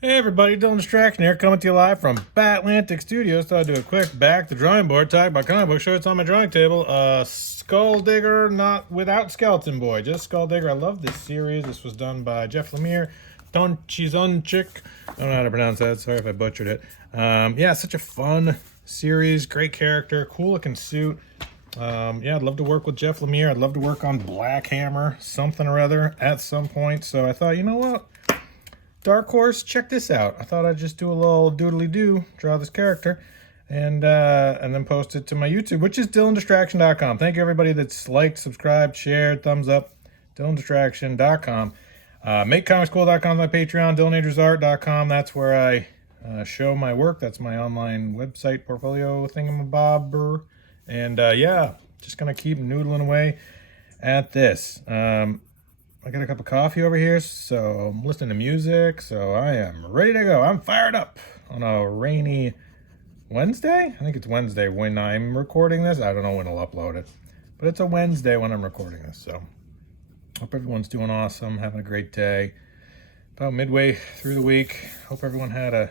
Hey everybody, Dylan Distraction here, coming to you live from Batlantic Studios. Thought I'd do a quick back to drawing board talk about comic book show. It's on my drawing table. Skulldigger, not without Skeleton Boy, just Skulldigger. I love this series. This was done by Jeff Lemire, Don Chizunchik. I don't know how to pronounce that. Sorry if I butchered it. Yeah, such a fun series. Great character, cool looking suit. Yeah, I'd love to work with Jeff Lemire. I'd love to work on Black Hammer, something or other at some point. So I thought, you know what? Dark Horse, check this out. I thought I'd just do a little doodly-doo, draw this character, and then post it to my YouTube, which is DylanDistraction.com. Thank you, everybody that's liked, subscribed, shared, thumbs up. DylanDistraction.com. MakeComicsCool.com is my Patreon. DylanAndrewsArt.com. That's where I show my work. That's my online website portfolio thingamabobber. And yeah, just gonna keep noodling away at this. I got a cup of coffee over here, so I'm listening to music, so I am ready to go. I'm fired up on a rainy Wednesday? I think it's Wednesday when I'm recording this. I don't know when I'll upload it, but it's a Wednesday when I'm recording this, so hope everyone's doing awesome, having a great day. About midway through the week. Hope everyone had a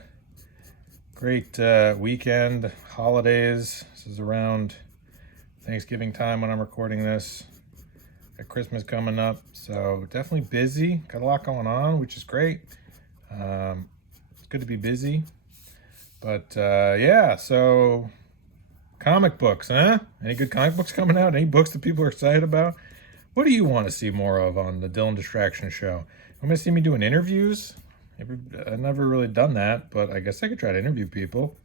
great weekend, holidays. This is around Thanksgiving time when I'm recording this. Got Christmas coming up, so definitely busy. Got a lot going on, which is great. It's good to be busy. But yeah, so comic books, huh? Any good comic books coming out? Any books that people are excited about? What do you want to see more of on the Dylan Distraction Show? Want to see me doing interviews? I've never really done that, but I guess I could try to interview people.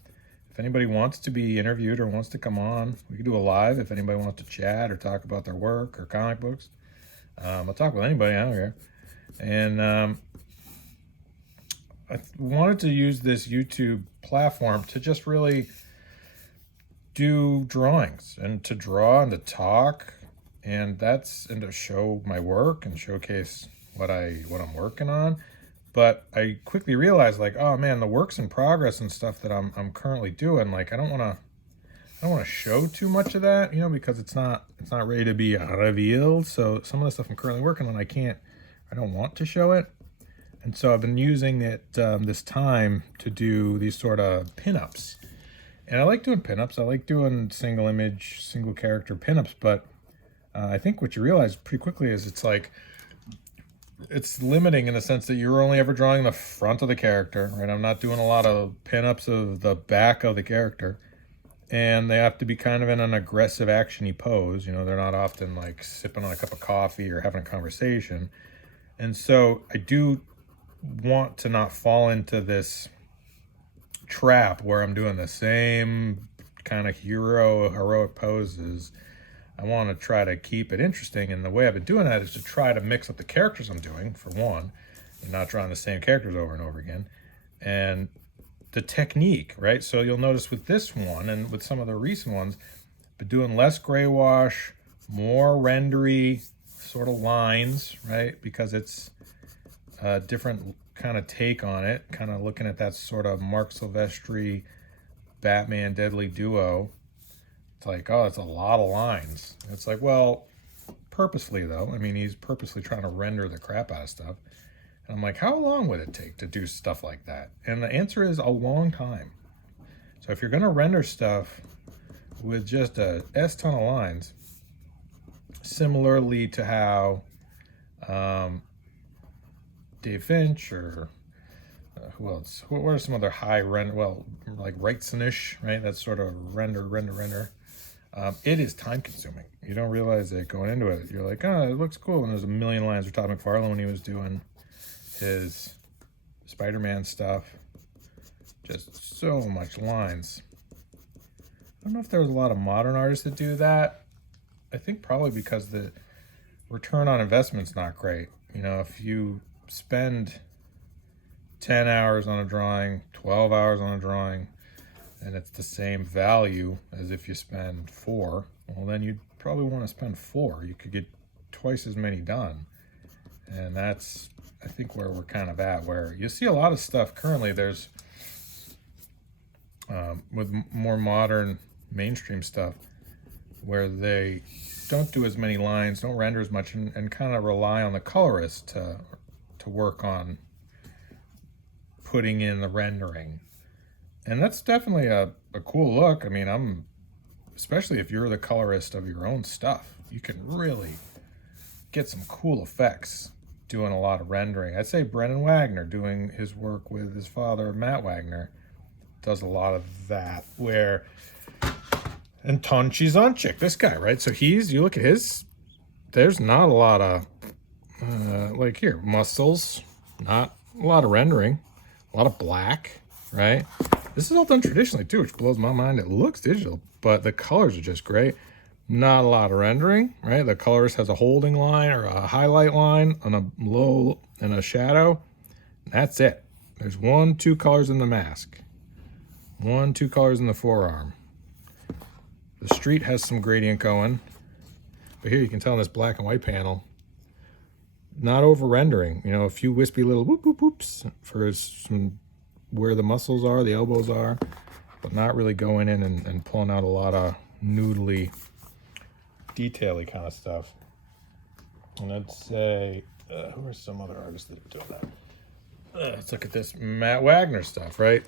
If anybody wants to be interviewed or wants to come on, we could do a live if anybody wants to chat or talk about their work or comic books. I'll talk with anybody out here. And I wanted to use this YouTube platform to just really do drawings and to draw and to talk, and to show my work and showcase what I'm working on. But I quickly realized, like, oh man, the works in progress and stuff that I'm currently doing, like, I don't want to show too much of that, because it's not ready to be revealed. So some of the stuff I'm currently working on, I don't want to show it. And so I've been using it this time to do these sort of pinups. And I like doing pinups. I like doing single image, single character pinups. But I think what you realize pretty quickly is it's limiting in the sense that you're only ever drawing the front of the character, right? I'm not doing a lot of pinups of the back of the character, and they have to be kind of in an aggressive actiony pose. They're not often like sipping on a cup of coffee or having a conversation. And so I do want to not fall into this trap where I'm doing the same kind of heroic poses. I want to try to keep it interesting, and the way I've been doing that is to try to mix up the characters I'm doing, for one, and not drawing the same characters over and over again, and the technique, right? So you'll notice with this one and with some of the recent ones, but doing less gray wash, more rendery sort of lines, right? Because it's a different kind of take on it, kind of looking at that sort of Mark Silvestri Batman Deadly Duo. It's like, oh, it's a lot of lines. It's like, well, purposefully though. I mean, he's purposely trying to render the crap out of stuff. And I'm like, how long would it take to do stuff like that? And the answer is a long time. So if you're going to render stuff with just a ton of lines, similarly to how Dave Finch or who else? What are some other high render? Well, like Wrightson-ish, right? That sort of render. It is time consuming. You don't realize it going into it. You're like, oh, it looks cool. And there's a million lines for Todd McFarlane when he was doing his Spider-Man stuff. Just so much lines. I don't know if there was a lot of modern artists that do that. I think probably because the return on investment's not great. If you spend 10 hours on a drawing, 12 hours on a drawing, and it's the same value as if you spend 4, well, then you'd probably want to spend 4. You could get twice as many done. And that's, I think, where we're kind of at, where you see a lot of stuff currently. There's, with more modern mainstream stuff, where they don't do as many lines, don't render as much, and kind of rely on the colorist to work on putting in the rendering. And that's definitely a cool look. I mean, especially if you're the colorist of your own stuff, you can really get some cool effects doing a lot of rendering. I'd say Brennan Wagner, doing his work with his father, Matt Wagner, does a lot of that. And Tonchi Zonchik, this guy, right? So you look at his, there's not a lot of, like here, muscles, not a lot of rendering, a lot of black, right? This is all done traditionally too, which blows my mind. It looks digital, but the colors are just great. Not a lot of rendering, right? The colorist has a holding line or a highlight line on a low and a shadow. That's it. There's 1-2 colors in the mask. 1-2 colors in the forearm. The street has some gradient going. But here you can tell in this black and white panel, not over rendering. You know, a few wispy little whoop whoop whoops for some where the muscles are, the elbows are, but not really going in and pulling out a lot of noodly, detail-y kind of stuff. And I'd say, who are some other artists that are doing that? Let's look at this Matt Wagner stuff, right?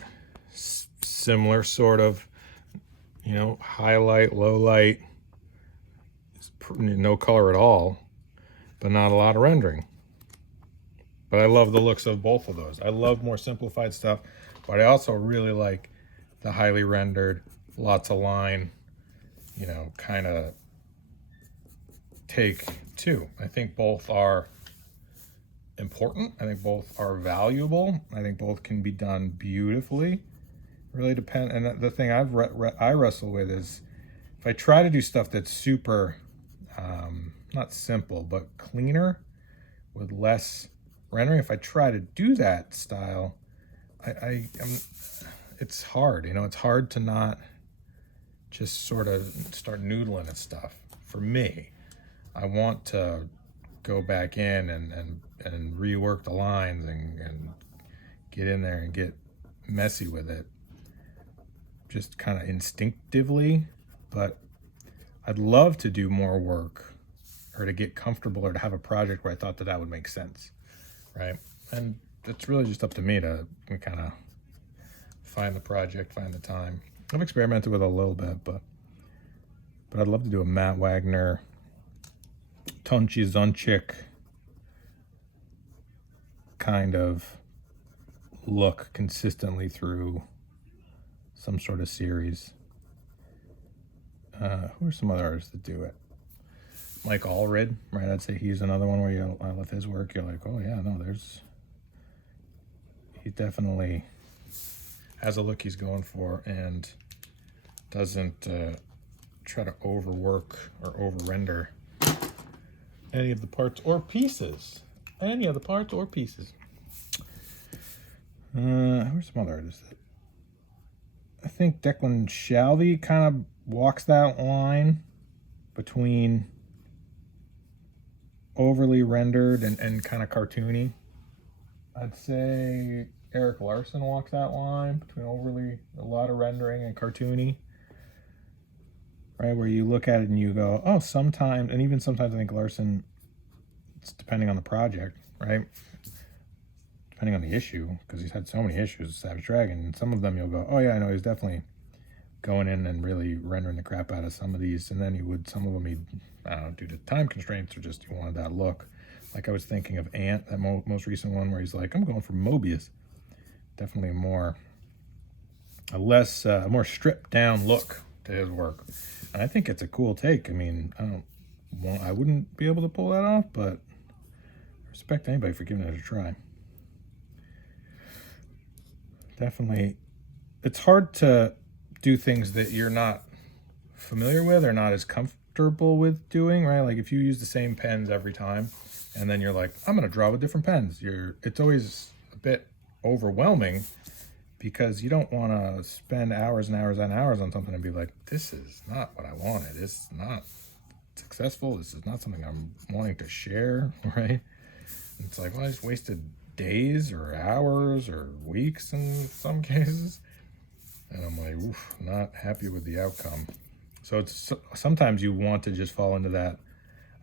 Similar sort of, you know, highlight, low light, no color at all, but not a lot of rendering. But I love the looks of both of those. I love more simplified stuff, but I also really like the highly rendered, lots of line, you know, kind of take two. I think both are important. I think both are valuable. I think both can be done beautifully. Really depend. And the thing I wrestle with is if I try to do stuff that's super, not simple, but cleaner with less rendering. If I try to do that style, it's hard. You know, it's hard to not just sort of start noodling at stuff. For me, I want to go back in and rework the lines and get in there and get messy with it, just kind of instinctively. But I'd love to do more work or to get comfortable or to have a project where I thought that would make sense, right? And it's really just up to me to kind of find the project, find the time. I've experimented with it a little bit, but I'd love to do a Matt Wagner, Tonchi Zonchik kind of look consistently through some sort of series. Who are some other artists that do it? Mike Allred, right? I'd say he's another one where I love his work. You're like, oh yeah, no, he definitely has a look he's going for and doesn't try to overwork or over-render any of the parts or pieces. Who are some other artists? I think Declan Shalvey kind of walks that line between overly rendered and kind of cartoony. I'd say Eric Larson walks that line between a lot of rendering and cartoony. Right, where you look at it and you go, oh, sometimes, and even sometimes I think Larson, it's depending on the project, right? Depending on the issue, because he's had so many issues with Savage Dragon, and some of them you'll go, oh yeah, I know, he's definitely going in and really rendering the crap out of some of these, and then some of them I don't know, due to time constraints or just he wanted that look. Like I was thinking of Ant, that most recent one where he's like, I'm going for Mobius. Definitely a more stripped down look to his work. And I think it's a cool take. I mean, I wouldn't be able to pull that off, but I respect anybody for giving it a try. Definitely, it's hard to do things that you're not familiar with or not as comfortable with doing, right? Like if you use the same pens every time and then you're like, I'm going to draw with different pens. It's always a bit overwhelming because you don't want to spend hours and hours and hours on something and be like, this is not what I wanted. It's not successful. This is not something I'm wanting to share, right? It's like, well, I just wasted days or hours or weeks in some cases. And I'm like, oof, not happy with the outcome. So sometimes you want to just fall into that.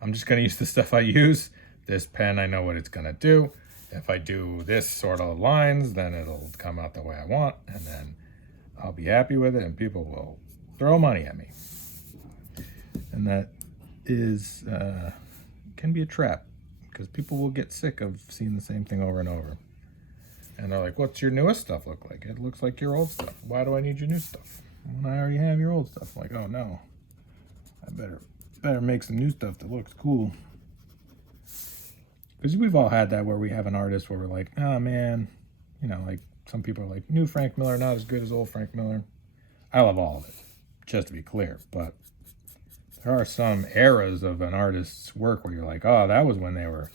I'm just going to use the stuff I use. This pen, I know what it's going to do. if I do this sort of lines, then it'll come out the way I want, and then I'll be happy with it, and people will throw money at me. And that is can be a trap, because people will get sick of seeing the same thing over and over. And they're like, what's your newest stuff look like? It looks like your old stuff. Why do I need your new stuff when I already have your old stuff? I'm like, oh no, I better make some new stuff that looks cool. Because we've all had that where we have an artist where we're like, oh man, you know, like some people are like, new Frank Miller, not as good as old Frank Miller. I love all of it, just to be clear. But there are some eras of an artist's work where you're like, oh, that was when they were,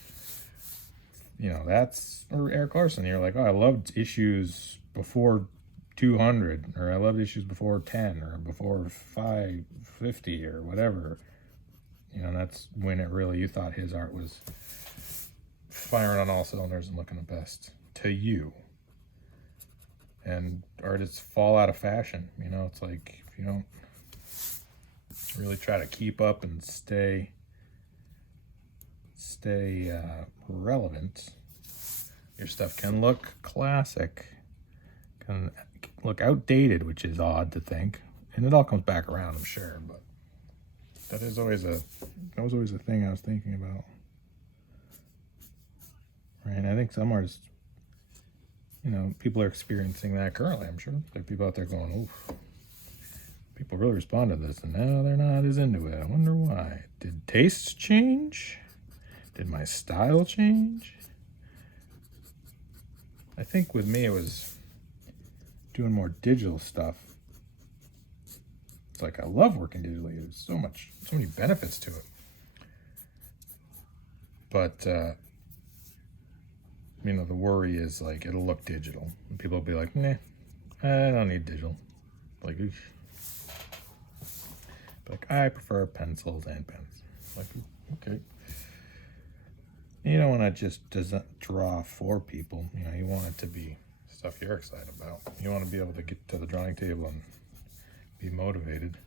you know, that's, or Eric Larson. You're like, oh, I loved issues before 200, or I loved issues before 10, or before 550, or whatever. You know, that's when it really, you thought his art was firing on all cylinders and looking the best to you. And artists fall out of fashion. You know, it's like if you don't really try to keep up and stay relevant, your stuff can look classic, can look outdated, which is odd to think. And it all comes back around, I'm sure, but that was always a thing I was thinking about. Right, and I think some artists, you know, people are experiencing that currently, I'm sure. There are people out there going, oof, people really respond to this, and now they're not as into it. I wonder why. Did tastes change? Did my style change? I think with me it was doing more digital stuff. It's like I love working digitally. There's so many benefits to it. But you know, the worry is like it'll look digital. And people will be like, nah, I don't need digital. Like, oof. Like, I prefer pencils and pens. Like, okay. You don't want to just draw for people. You know, you want it to be stuff you're excited about. You want to be able to get to the drawing table and be motivated.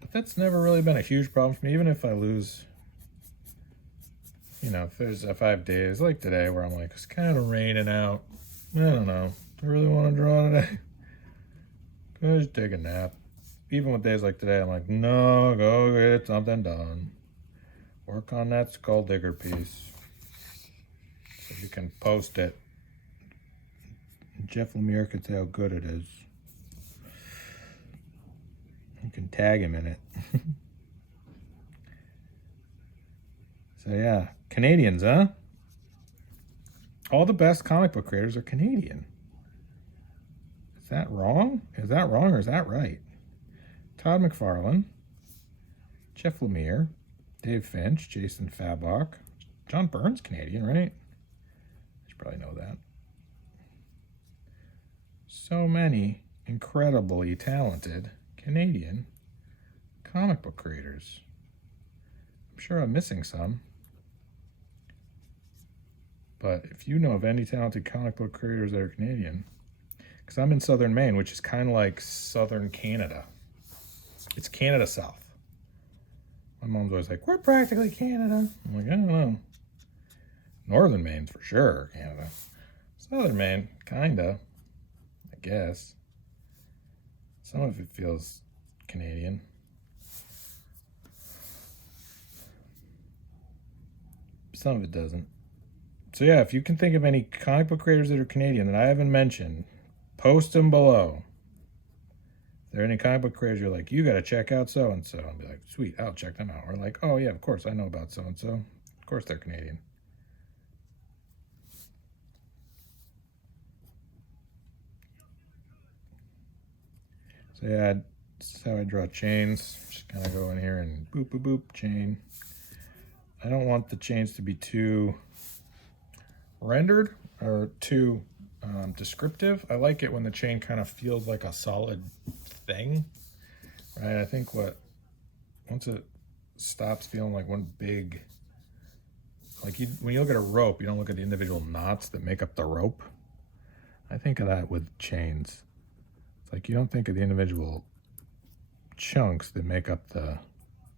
But that's never really been a huge problem for me, even if I lose. You know, if I have days like today where I'm like, it's kind of raining out. I don't know. Do I really want to draw today? Go just take a nap. Even with days like today, I'm like, no, go get something done. Work on that Skulldigger piece. So you can post it. Jeff Lemire can say how good it is. You can tag him in it. So yeah, Canadians, huh? All the best comic book creators are Canadian. Is that wrong? Is that wrong or is that right? Todd McFarlane, Jeff Lemire, Dave Finch, Jason Fabok, John Byrne's Canadian, right? You should probably know that. So many incredibly talented Canadian comic book creators. I'm sure I'm missing some. But if you know of any talented comic book creators that are Canadian, because I'm in southern Maine, which is kind of like southern Canada. It's Canada South. My mom's always like, we're practically Canada. I'm like, I don't know. Northern Maine's for sure Canada. Southern Maine, kinda, I guess. Some of it feels Canadian. Some of it doesn't. So yeah, if you can think of any comic book creators that are Canadian that I haven't mentioned, post them below. If there are any comic book creators you're like, you got to check out so-and-so. I'll be like, sweet, I'll check them out. Or like, oh yeah, of course, I know about so-and-so. Of course they're Canadian. So yeah, this is how I draw chains. Just kind of go in here and boop, boop, boop, chain. I don't want the chains to be too rendered or too descriptive. I like it when the chain kind of feels like a solid thing, right? I think once it stops feeling like one big, like when you look at a rope, you don't look at the individual knots that make up the rope. I think of that with chains. It's like you don't think of the individual chunks that make up the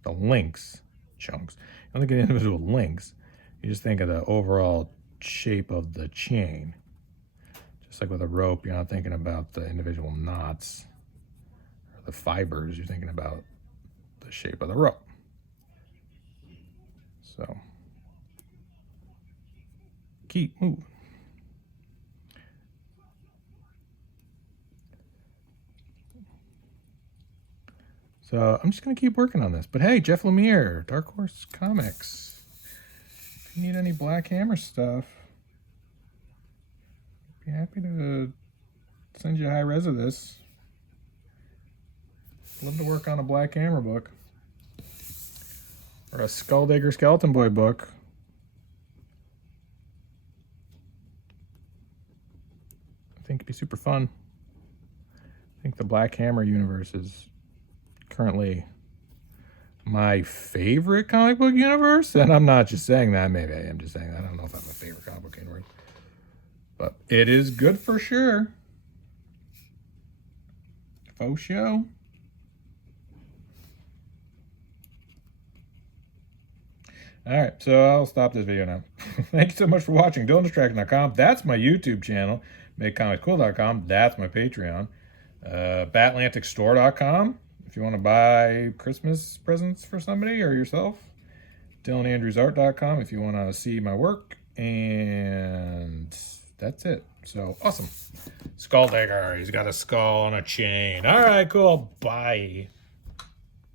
links chunks. You don't think of the individual links. You just think of the overall shape of the chain. Just like with a rope, you're not thinking about the individual knots or the fibers, you're thinking about the shape of the rope. So keep moving. So I'm just going to keep working on this. But hey, Jeff Lemire, Dark Horse Comics. If you need any Black Hammer stuff, I'd be happy to send you a high res of this. Love to work on a Black Hammer book. Or a Skulldigger Skeleton Boy book. I think it'd be super fun. I think the Black Hammer universe is currently my favorite comic book universe, and I'm not just saying that. Maybe I am just saying that. I don't know if I'm my favorite comic book universe, but it is good for sure. Faux show. All right, so I'll stop this video now. Thank you so much for watching. DylanDistraction.com. That's my YouTube channel. MakeComicsCool.com. That's my Patreon. BatlanticStore.com. If you want to buy Christmas presents for somebody or yourself. DylanAndrewsArt.com if you want to see my work. And that's it. So, awesome. Skulldigger. He's got a skull on a chain. All right, cool. Bye.